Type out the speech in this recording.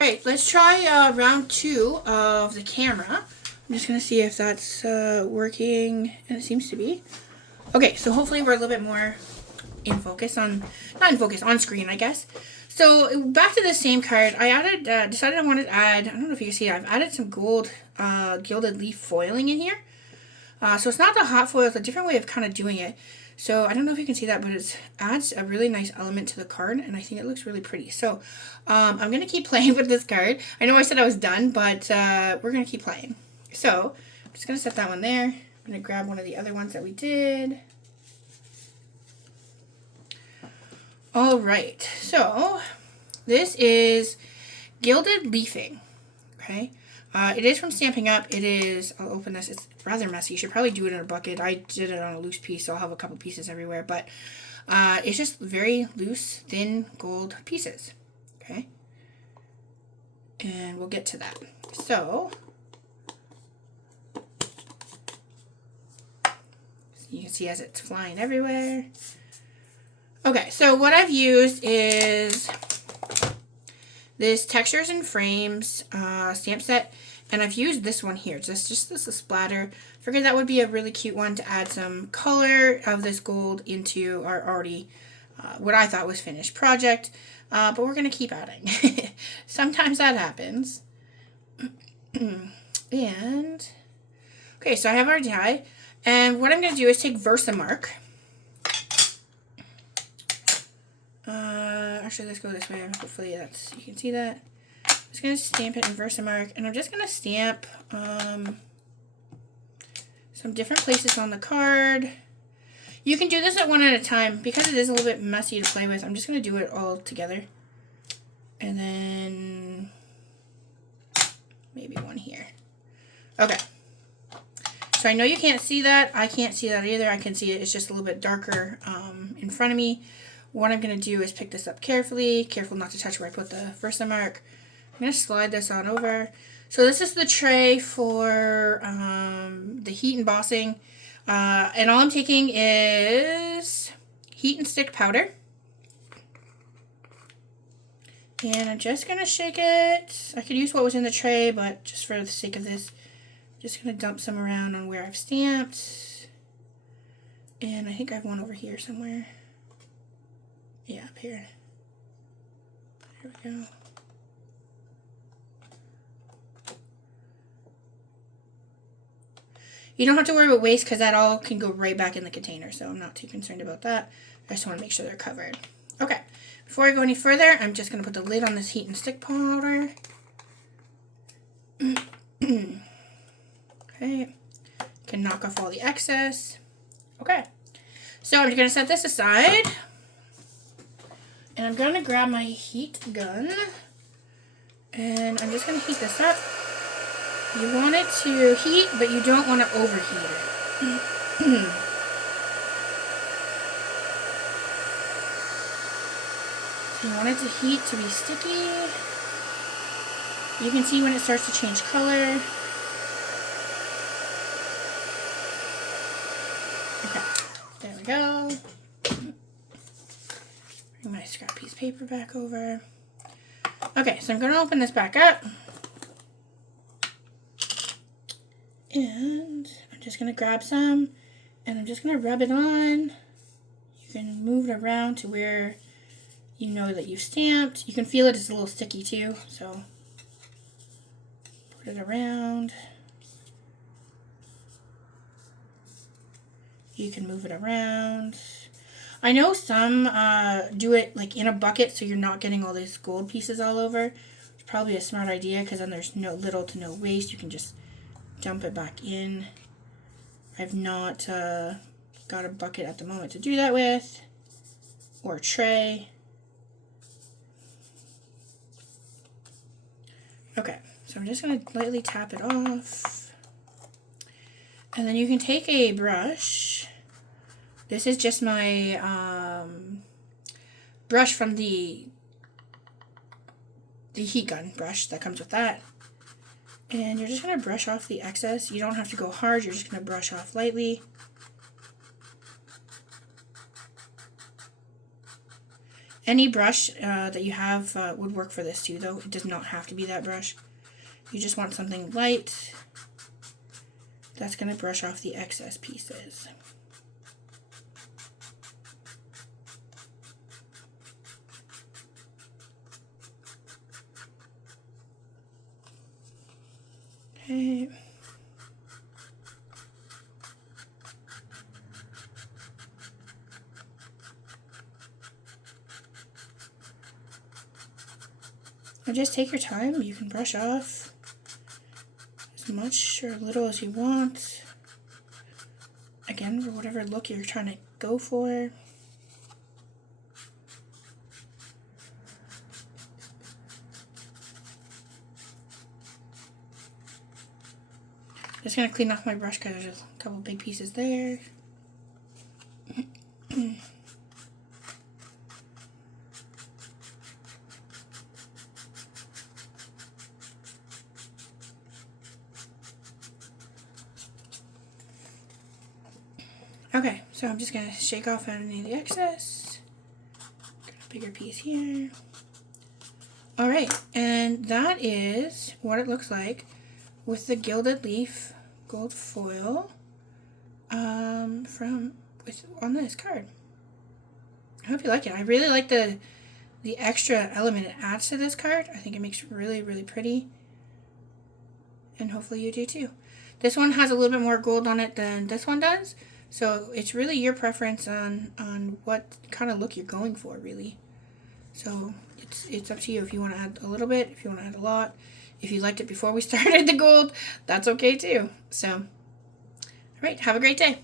Alright, let's try round 2 of the camera. I'm just going to see if that's working, and it seems to be. Okay, so hopefully we're a little bit more in focus on, not in focus, on screen, I guess. So back to the same card, I added, decided I wanted to add, I don't know if you can see, I've added some gold gilded leaf foiling in here. So it's not the hot foil, it's a different way of kind of doing it. So I don't know if you can see that, but it adds a really nice element to the card, and I think it looks really pretty. So I'm going to keep playing with this card. I know I said I was done, but we're going to keep playing. So I'm just going to set that one there. I'm going to grab one of the other ones that we did. All right, so this is Gilded Leafing, okay? It is from Stamping Up. It is, I'll open this, it's rather messy. You should probably do it in a bucket. I did it on a loose piece, so I'll have a couple pieces everywhere, but it's just very loose, thin gold pieces, okay? And we'll get to that. So, you can see as it's flying everywhere. Okay, so what I've used is this Textures and Frames stamp set, and I've used this one here, just this splatter. Figured that would be a really cute one to add some color of this gold into our already, what I thought was finished project, but we're going to keep adding. Sometimes that happens. And, okay, so I have our die, and what I'm going to do is take Versamark. Actually, let's go this way. Hopefully that's, you can see that. I'm just going to stamp it in Versamark, and I'm just going to stamp some different places on the card. You can do this at one at a time. Because it is a little bit messy to play with, I'm just going to do it all together. And then maybe one here. Okay. So I know you can't see that. I can't see that either. I can see it. It's just a little bit darker in front of me. What I'm going to do is pick this up carefully. Careful not to touch where I put the Versamark. I'm going to slide this on over. So this is the tray for the heat embossing. And all I'm taking is heat and stick powder. And I'm just going to shake it. I could use what was in the tray, but just for the sake of this, I'm just going to dump some around on where I've stamped. And I think I have one over here somewhere. Yeah, up here. There we go. You don't have to worry about waste because that all can go right back in the container, so I'm not too concerned about that. I just want to make sure they're covered. Okay, before I go any further, I'm just going to put the lid on this heat and stick powder. Okay, can knock off all the excess. Okay, so I'm going to set this aside. And I'm going to grab my heat gun, and I'm just going to heat this up. You want it to heat, but you don't want to overheat it. So you want it to heat to be sticky. You can see when it starts to change color. Okay, there we go. Bring my scrap piece of paper back over. Okay, so I'm going to open this back up. And I'm just going to grab some, and I'm just going to rub it on. You can move it around to where you know that you've stamped. You can feel it, it's a little sticky too, so put it around. You can move it around. I know some do it like in a bucket so you're not getting all these gold pieces all over. It's probably a smart idea because then there's little to no waste. You can just dump it back in. I've not got a bucket at the moment to do that with, or a tray. Okay, so I'm just going to lightly tap it off. And then you can take a brush. This is just my brush from the heat gun brush that comes with that. And you're just going to brush off the excess. You don't have to go hard, you're just going to brush off lightly. Any brush that you have would work for this too, though. It does not have to be that brush. You just want something light that's going to brush off the excess pieces. Okay. And just take your time. You can brush off as much or little as you want. Again, for whatever look you're trying to go for. Just gonna clean off my brush because there's a couple big pieces there. Okay, so I'm just gonna shake off any of the excess. Got a bigger piece here. Alright, and that is what it looks like with the Gilded Leaf gold foil on this card. I hope you like it. I really like the extra element it adds to this card. I think it makes it really, really pretty. And hopefully you do too. This one has a little bit more gold on it than this one does. So it's really your preference on what kind of look you're going for, really. So it's up to you if you want to add a little bit, if you want to add a lot. If you liked it before we started the gold, that's okay too. So, all right, have a great day.